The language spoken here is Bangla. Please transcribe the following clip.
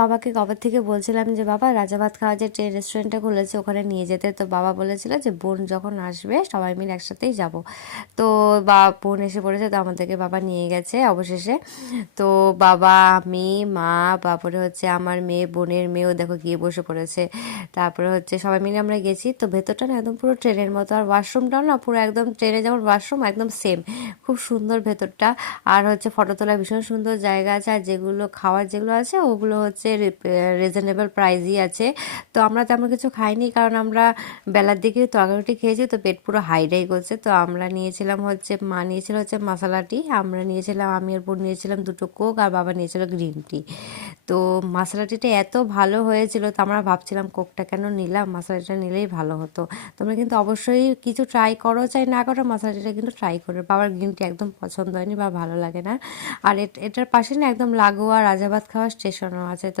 বাবাকে কবে থেকে বলছিলাম যে বাবা রাজাভাত খাওয়া যে ট্রেন রেস্টুরেন্টটা খুলেছে ওখানে নিয়ে যেতে। তো বাবা বলেছিল যে বোন যখন আসবে সবাই মিলে একসাথেই যাব। তো বোন এসে পড়েছে, তো আমাদেরকে বাবা নিয়ে গেছে অবশেষে। তো বাবা, আমি, মা, তারপরে হচ্ছে আমার মেয়ে, বোনের মেয়েও দেখো গিয়ে বসে পড়েছে। তারপরে হচ্ছে সবাই মিলে আমরা গেছি। তো ভেতরটা না একদম পুরো ট্রেনের মতো, আর ওয়াশরুমটাও না পুরো একদম ট্রেনে যেমন ওয়াশরুম একদম সেম, খুব সুন্দর ভেতরটা। আর হচ্ছে ফটো তোলা ভীষণ সুন্দর জায়গা আছে, আর যেগুলো খাওয়ার যেগুলো আছে ওগুলো হচ্ছে রিজনেবল প্রাইসই আছে। তো আমরা তেমন কিছু খাইনি, কারণ আমরা বেলার দিকে তরকারি খেয়েছি, তো পেট পুরো হাইডাই করছে। তো আমরা নিয়েছিলাম হচ্ছে, মা নিয়েছিল হচ্ছে মশলা টি, আমরা নিয়েছিলাম, আমি আর বোন নিয়েছিলাম দুটো কোক, আর বাবা নিয়েছিল গ্রিন টি। তো মশলা টিটা এত ভালো হয়েছিল, তো আমরা ভাবছিলাম কোকটা কেন নিলাম, মশলা টিটা নিলেই ভালো হতো। তোমরা কিন্তু অবশ্যই কিছু ট্রাই করো, চাই না করো, মশলা টিটা কিন্তু ট্রাই করো। বাবার গ্রিন টি একদম পছন্দ হয়নি বা ভালো লাগে না। আর এটার পাশে না একদম লাগোয়া রাজাভাত খাওয়ার স্টেশনও আছে। তো